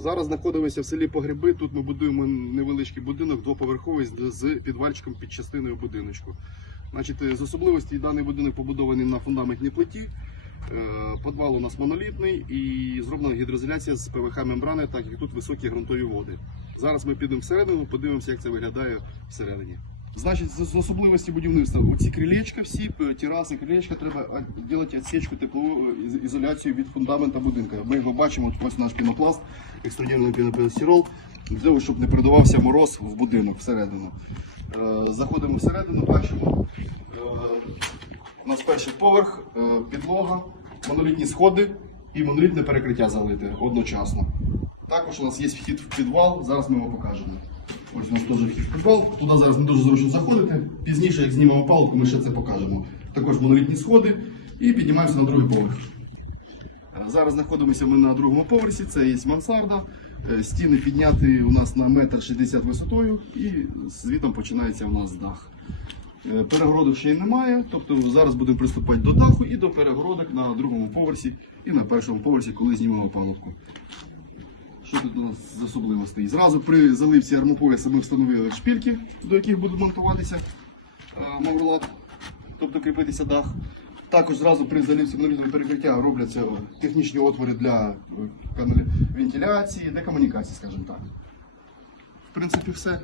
Зараз знаходимося в селі Погріби. Тут ми будуємо невеличкий будинок двоповерховий з- підвальчиком під частиною будиночку. Значить, з особливості даний будинок побудований на фундаментній плиті. Е, Подвал у нас монолітний і зроблена гідроізоляція з ПВХ мембрани, так як тут високі ґрунтові води. Зараз ми підемо всередину, подивимося, як це виглядає всередині. Значить, з особливості будівництва оці крилечка, всі тераси, крилечка, треба робити відсічку теплову е, ізоляцію від фундамента будинку. Ми його бачимо, ось наш пінопласт, екструдірований пінополістирол, для того, щоб не передавався мороз в будинок всередину. Е, Заходимо всередину, бачимо. е, У нас перший поверх, е, підлога, монолітні сходи і монолітне перекриття залите одночасно. Також у нас є вхід в підвал, зараз ми його покажемо. Ось у нас теж вхід в підвал. Туди зараз не дуже зручно заходити. Пізніше, як знімемо палку, ми ще це покажемо. Також монолітні сходи і піднімаємося на другий поверх. Е, Зараз знаходимося ми на другому поверсі, це є мансарда. Е, Стіни підняті у нас на метр 60 висотою і звідом починається у нас дах. Е, Перегородок ще й немає, тобто зараз будемо приступати до даху і до перегородок на другому поверсі і на першому поверсі, коли знімемо палубку. Що тут у нас з особливостей? Зразу при заливці армопояса ми встановили шпільки, до яких буде монтуватися е, мавролат, тобто кріпитися дах. Також зразу при заливці монолітного перекриття робляться технічні отвори для е, вентиляції, для комунікації, скажімо так. В принципі, все.